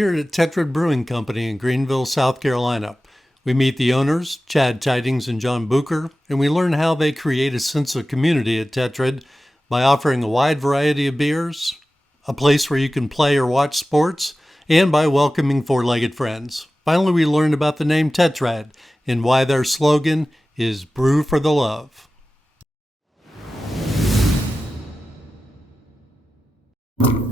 Here at Tetrad Brewing Company in Greenville, South Carolina. We meet the owners, Chad Tydings and John Bucher, and we learn how they create a sense of community at Tetrad by offering a wide variety of beers, a place where you can play or watch sports, and by welcoming four-legged friends. Finally, we learned about the name Tetrad and why their slogan is Brew for the Love.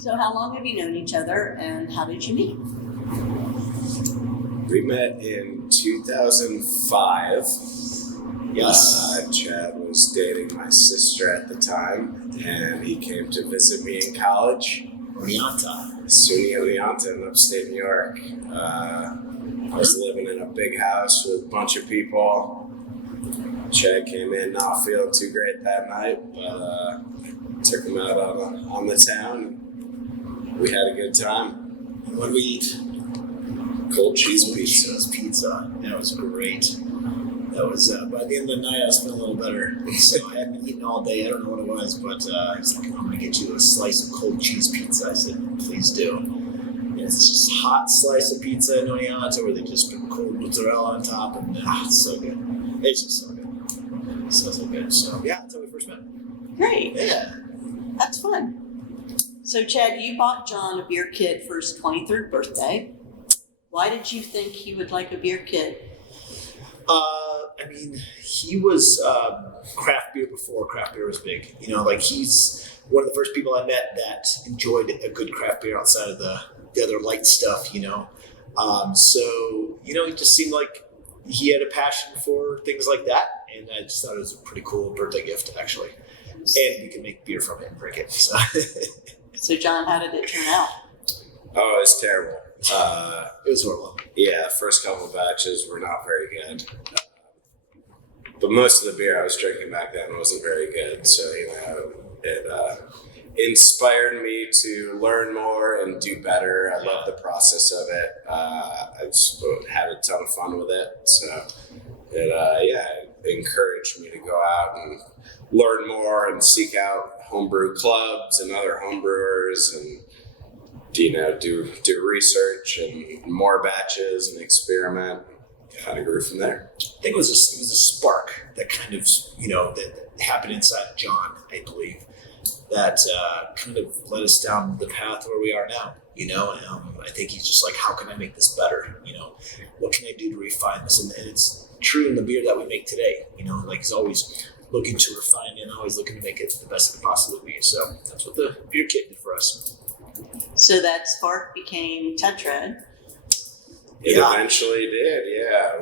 So how long have you known each other and how did you meet? We met in 2005. Yes. Chad was dating my sister at the time, and he came to visit me in college. SUNY Oneonta in upstate New York. I was living in a big house with a bunch of people. Chad came in not feeling too great that night, but took him out on the town. We had a good time. What did we eat? Cold cheese pizza. That was great. That was, by the end of the night, I was feeling a little better. So I hadn't been eating all day. I don't know what it was, but I was like, I'm going to get you a slice of cold cheese pizza. I said, please do. And it's just a hot slice of pizza in Oneonta where they just put cold mozzarella on top. And it's so good. It's just so good. So good. So, yeah, that's how we first met. Great. Yeah. That's fun. So Chad, you bought John a beer kit for his 23rd birthday. Why did you think he would like a beer kit? He was craft beer before craft beer was big. He's one of the first people I met that enjoyed a good craft beer outside of the other light stuff, So, he just seemed like he had a passion for things like that. And I just thought it was a pretty cool birthday gift, actually. And we could make beer from it and drink it. So, So John, how did it turn out? Oh, it was terrible. it was horrible. Yeah, the first couple of batches were not very good. But most of the beer I was drinking back then wasn't very good. So, it inspired me to learn more and do better. I love the process of it. I just had a ton of fun with it. So, it encouraged me to go out and learn more and seek out homebrew clubs and other homebrewers and do research and more batches and experiment. Kind of grew from there. I think it was a spark that kind of that happened inside John, I believe, that kind of led us down the path where we are now. I think he's just like, how can I make this better? What can I do to refine this? And it's true in the beer that we make today. He's always looking to refine it and always looking to make it the best it could possibly be. So that's what the beer kit did for us. So that spark became Tetrad. It eventually did, yeah.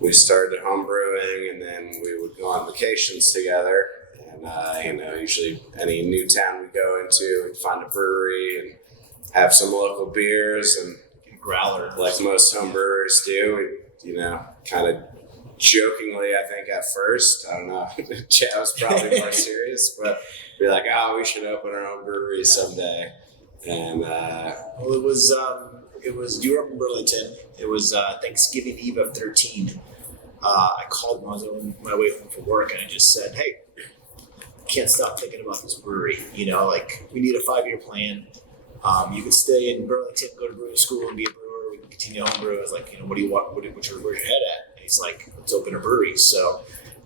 We started home brewing, and then we would go on vacations together. And usually any new town we go into, we'd find a brewery and have some local beers and growler, like most home brewers do. We, kind of jokingly, I think at first, I don't know, Chad was probably more serious, but be like, oh, we should open our own brewery someday. And it was you were up in Burlington. It was Thanksgiving Eve of 13. I called when I was on my way home from work, and I just said, hey, can't stop thinking about this brewery. We need a 5-year plan. You could stay in Burlington, go to brewing school and be a brewer. We can continue home brew. I was like, what do you want? Where's your head at? And he's like, let's open a brewery. So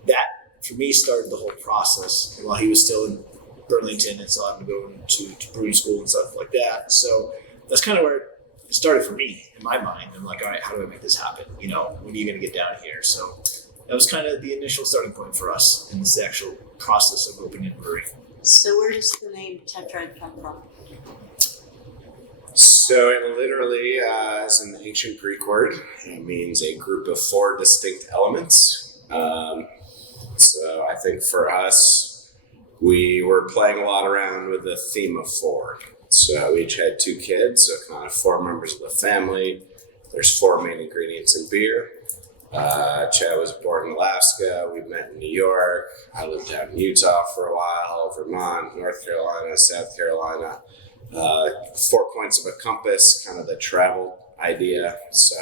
that, for me, started the whole process. And while he was still in Burlington and still having to go to brewing school and stuff like that. So that's kind of where it started for me in my mind. I'm like, all right, how do I make this happen? When are you going to get down here? So that was kind of the initial starting point for us in this actual process of opening a brewery. So where does the name Tetrad come from? So it literally is an ancient Greek word. It means a group of 4 distinct elements. So I think for us, we were playing a lot around with the theme of 4. So we each had 2 kids, so kind of 4 members of the family. There's 4 main ingredients in beer. Chad was born in Alaska. We met in New York. I lived out in Utah for a while, Vermont, North Carolina, South Carolina. 4 points of a compass, kind of the travel idea. So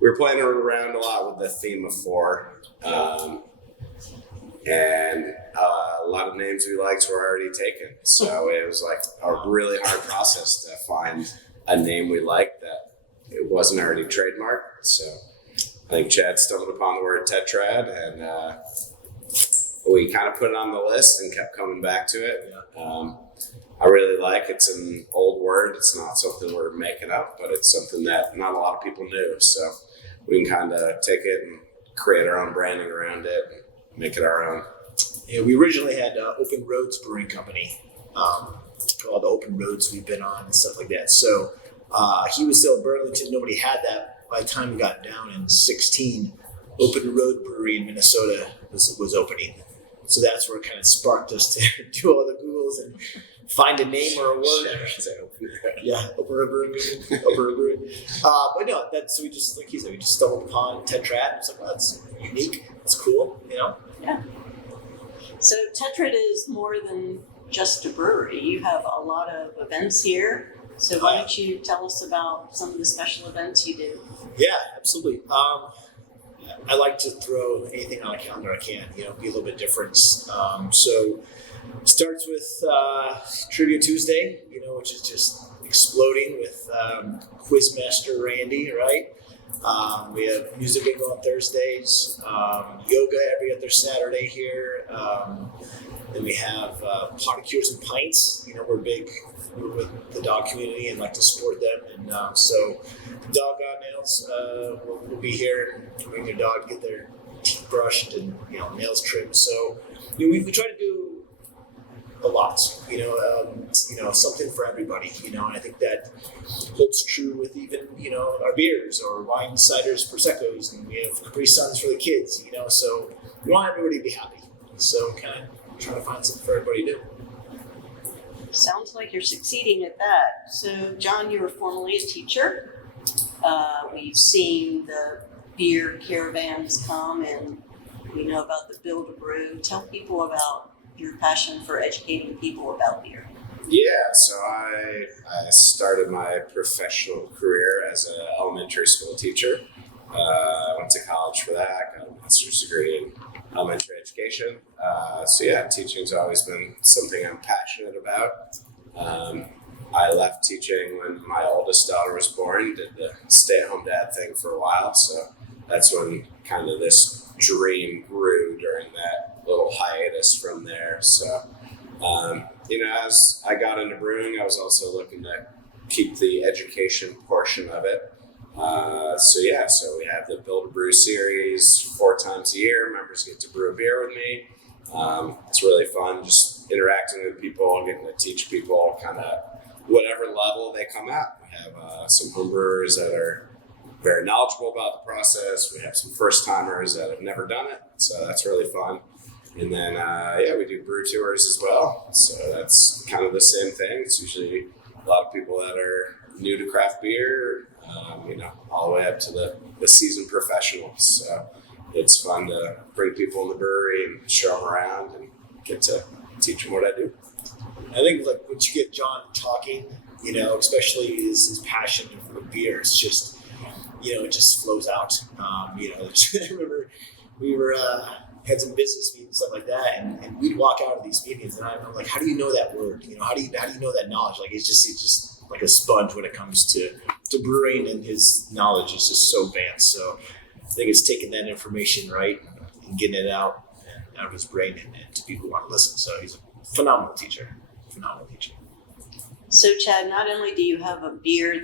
we were playing around a lot with the theme of 4. And a lot of names we liked were already taken. So it was like a really hard process to find a name we liked that it wasn't already trademarked. So I think Chad stumbled upon the word Tetrad, and we kind of put it on the list and kept coming back to it. I really like it's an old word. It's not something we're making up, but it's something that not a lot of people knew. So we can kind of take it and create our own branding around it and make it our own. Yeah, we originally had Open Roads Brewing Company, called Open Roads we've been on and stuff like that. So he was still in Burlington. Nobody had that. By the time we got down in 16, Open Road Brewery in Minnesota was opening. So that's where it kind of sparked us to do all the Googles and find a name or a word. Yeah, Open Road Brewing. But no, that's, we just, like he said, we just stumbled upon Tetrad. It's like, well, that's unique. It's cool, you know? Yeah. So Tetrad is more than just a brewery. You have a lot of events here. So why don't you tell us about some of the special events you do? Yeah, absolutely. I like to throw anything on a calendar I can, be a little bit different. So starts with Trivia Tuesday, which is just exploding with Quizmaster Randy, right? We have music bingo on Thursdays, yoga every other Saturday here. Then we have potty cures and pints. We're with the dog community and like to support them. And so Dog on Nails will be here and bring their dog to get their teeth brushed and nails trimmed. So we try to do a lot, something for everybody, and I think that holds true with even, our beers or wine, ciders, Prosecco's, and we have Capri Suns for the kids, so we want everybody to be happy. So kind of trying to find something for everybody to do. Sounds like you're succeeding at that. So John, you were formerly a teacher. We've seen the beer caravans come, and we know about the Build a Brew. Tell people about your passion for educating people about beer. Yeah, so I started my professional career as an elementary school teacher. I went to college for that, got a master's degree in elementary education. Teaching's always been something I'm passionate about. I left teaching when my oldest daughter was born, did the stay-at-home dad thing for a while, so that's when kind of this dream grew during that little hiatus from there. So, as I got into brewing, I was also looking to keep the education portion of it. So we have the Build a Brew series 4 times a year. Members get to brew a beer with me. It's really fun, just interacting with people, getting to teach people kind of whatever level they come at. We have some homebrewers that are very knowledgeable about the process. We have some first timers that have never done it, so that's really fun. And then we do brew tours as well. So that's kind of the same thing. It's usually a lot of people that are new to craft beer, all the way up to the seasoned professionals. So it's fun to bring people in the brewery and show them around and get to teach them what I do. I think like once you get John talking, especially his passion for beer, it's just, it just flows out. I remember we were had some business meetings, stuff like that, and we'd walk out of these meetings, and I'm like, how do you know that word? How do you know that knowledge? Like it's just like a sponge when it comes to brewing, and his knowledge is just so advanced. So I think it's taking that information right and getting it out of his brain and to people who want to listen. So he's a phenomenal teacher. So Chad, not only do you have a beer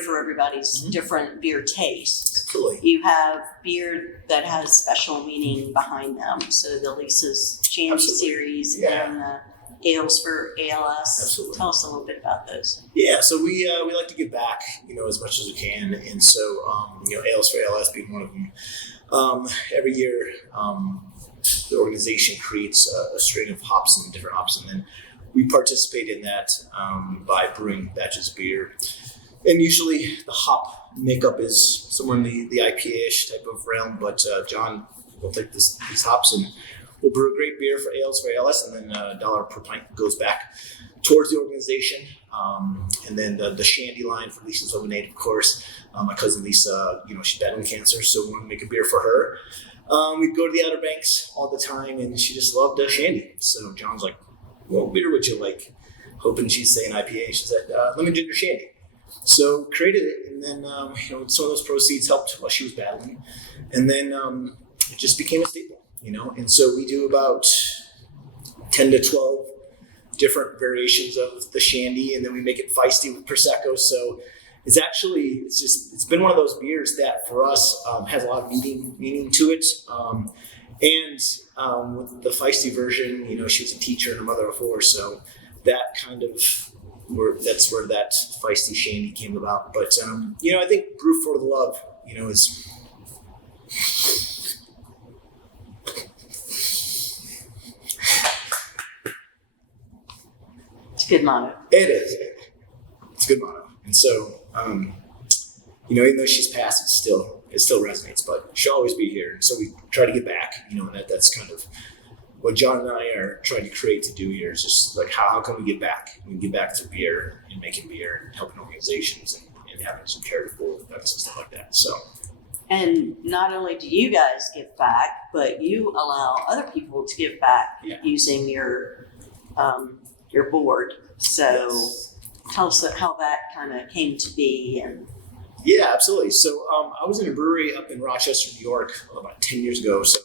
for everybody's different beer tastes, Absolutely. You have beer that has special meaning behind them. So the Lisa's Shandy series and the ales for ALS. Absolutely. Tell us a little bit about those. Yeah, so we like to give back, as much as we can, and so ales for ALS being one of them. Every year, the organization creates a strain of hops and different hops, and then we participate in that by brewing batches of beer. And usually the hop makeup is somewhere in the IPA-ish type of realm, but John will take these hops and we'll brew a great beer for ales for ALS, and then $1 per pint goes back towards the organization. And then the Shandy line for Lisa's Lemonade, of course. My cousin Lisa, she's battling cancer, so we want to make a beer for her. We'd go to the Outer Banks all the time, and she just loved Shandy. So John's like, what beer would you like? Hoping she'd say an IPA. She said, lemon ginger Shandy. So created it, and then some of those proceeds helped while she was battling, and then it just became a staple, And so we do about 10 to 12 different variations of the shandy, and then we make it feisty with prosecco. So it's been one of those beers that for us has a lot of meaning to it. With the feisty version, she was a teacher and a mother of four, so that that's where that feisty shandy came about. But I think Brew for the Love, is. It's a good motto. It is. It's a good motto. And so, even though she's passed, it still resonates, but she'll always be here. And so we try to get back, and that's kind of what John and I are trying to create to do here is just like, how can we get back? We can get back through beer and making beer and helping organizations and having some charitable events and stuff like that. So. And not only do you guys give back, but you allow other people to give back using your board. So tell us how that kind of came to be. And yeah, absolutely. So I was in a brewery up in Rochester, New York, about 10 years ago. So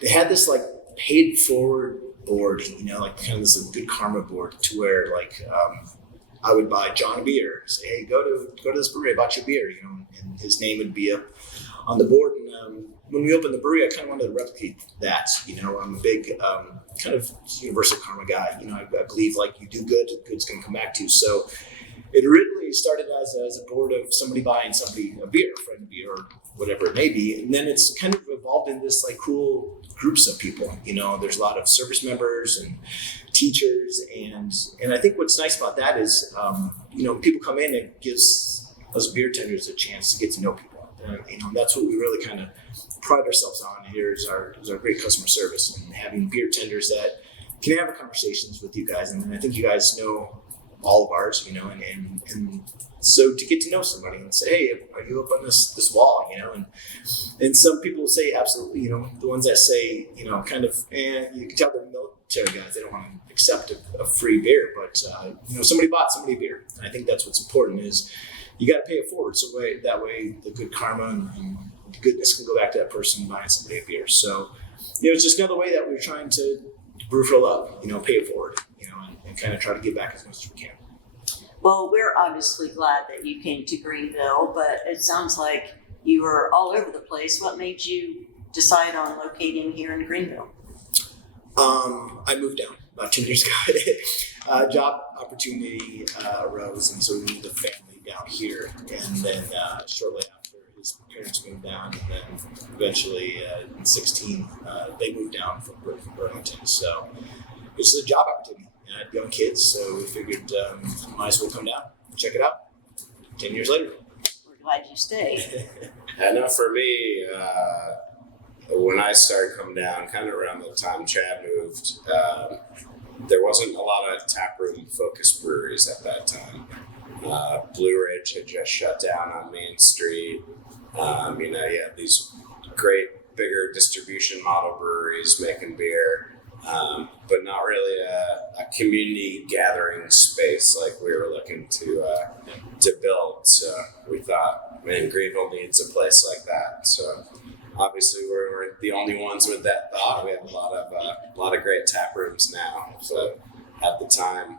they had this like paid forward board, like kind of this good karma board to where I would buy John a beer, say, hey, go to this brewery, I bought you a beer, and his name would be up on the board. And when we opened the brewery, I kind of wanted to replicate that. I'm a big kind of universal karma guy. I believe like you do good, good's going to come back to you. So it originally started as a board of somebody buying somebody a beer, a friend a beer, or whatever it may be. And then it's kind of evolved into this like cool groups of people. There's a lot of service members and teachers. And I think what's nice about that is, people come in, it gives us beer tenders a chance to get to know people. And that's what we really kind of pride ourselves on here is our great customer service and having beer tenders that can have conversations with you guys. And I think you guys know all of ours, and so to get to know somebody and say, hey, are you up on this wall, and some people will say absolutely, the ones that say, kind of, you can tell they're military guys, they don't want to accept a free beer, but somebody bought somebody a beer. And I think that's what's important is you got to pay it forward. So that way the good karma and the goodness can go back to that person buying somebody a beer. So, it's just another way that we're trying to brew for love, pay it forward, and kind of try to give back as much as we can. Well, we're obviously glad that you came to Greenville, but it sounds like you were all over the place. What made you decide on locating here in Greenville? I moved down about 10 years ago. Job opportunity arose, and so we moved the family down here. And then shortly after, his parents moved down, and then eventually in 16, they moved down from Burlington. So it was a job opportunity. I had young kids, so we figured might as well come down and check it out. 10 years later. We're glad you stayed. I know for me, when I started coming down, kind of around the time Chad moved, there wasn't a lot of taproom focused breweries at that time. Blue Ridge had just shut down on Main Street. You had these great, bigger distribution model breweries making beer. But not really a community gathering space like we were looking to build. So we thought, man, Greenville needs a place like that. So obviously we're the only ones with that thought. We have a lot of great tap rooms now. So at the time,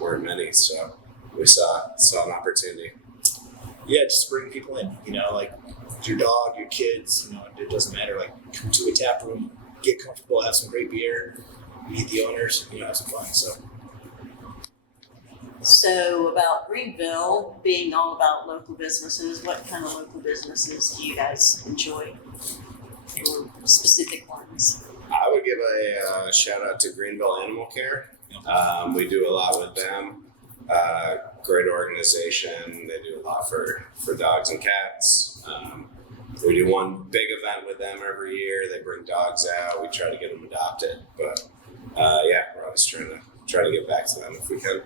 weren't many. So we saw an opportunity. Yeah, just bring people in. Like your dog, your kids. It doesn't matter. Like come to a tap room. Get comfortable, have some great beer, meet the owners, have some fun. So about Greenville being all about local businesses, what kind of local businesses do you guys enjoy? Or specific ones? I would give a shout out to Greenville Animal Care. We do a lot with them. Great organization. They do a lot for dogs and cats. We do one big event with them every year. They bring dogs out. We try to get them adopted. But we're always trying to get back to them if we can.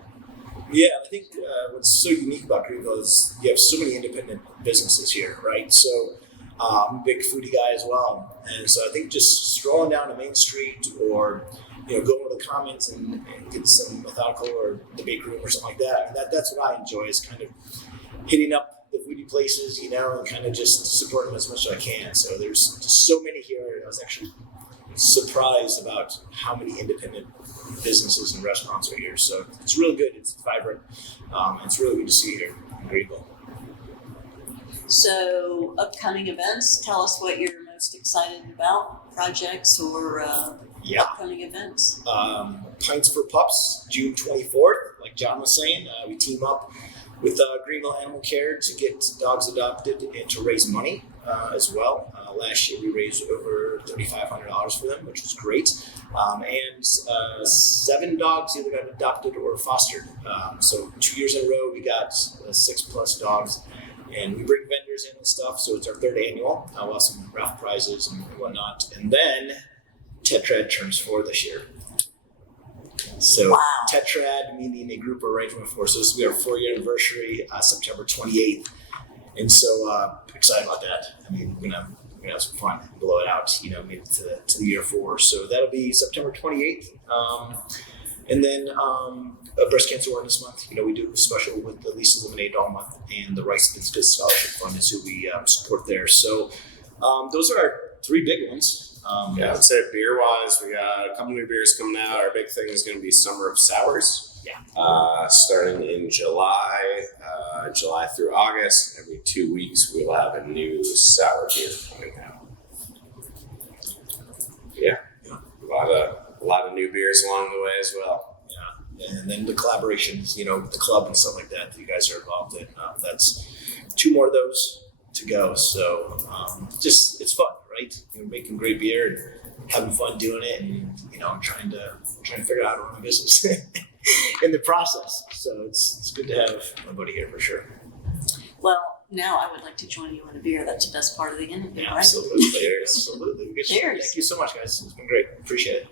Yeah, I think what's so unique about Greenville is you have so many independent businesses here, right? So I'm a big foodie guy as well. And so I think just strolling down to Main Street or, going to the the commons and get some methodical or debate room or something like that. And that's what I enjoy, is kind of hitting up the foodie places, you know, and kind of just support them as much as I can. So there's just so many here. I was actually surprised about how many independent businesses and restaurants are here. So it's really good. It's vibrant. It's really good to see here in Greenville. So upcoming events, tell us what you're most excited about, projects or upcoming events. Pints for Pups, June 24th, like John was saying. We team up with Greenville Animal Care to get dogs adopted and to raise money as well. Last year we raised over $3,500 for them, which was great. And 7 dogs either got adopted or fostered. So 2 years in a row we got 6+ dogs. And we bring vendors in and stuff, so it's our 3rd annual. We'll have some raffle prizes and whatnot. And then Tetrad turns 4 this year. So wow. Tetrad, meaning a group arrangement for, so this will be our 4-year anniversary, September 28th. And so excited about that. I mean, we're gonna have some fun, blow it out, you know, maybe to the year 4. So that'll be September 28th. And then Breast Cancer Awareness Month, you know, we do a special with the Least Eliminated all month, and the Rice Biscuits Scholarship Fund is who we support there. So those are our 3 big ones. Yeah, I'd say beer-wise, we got a couple new beers coming out. Our big thing is going to be Summer of Sours. Yeah. Starting in July through August, every 2 weeks we will have a new sour beer coming out. Yeah. A lot of new beers along the way as well. Yeah, and then the collaborations, you know, with the club and stuff like that you guys are involved in. That's 2 more of those to go. So just it's fun, right? You're making great beer and having fun doing it, and you know, trying to figure out how to run a business in the process. So it's good to have everybody here for sure. Well, now I would like to join you in a beer. That's the best part of the interview, Yeah, right? absolutely. Absolutely. Cheers. Thank you so much, guys. It's been great. Appreciate it.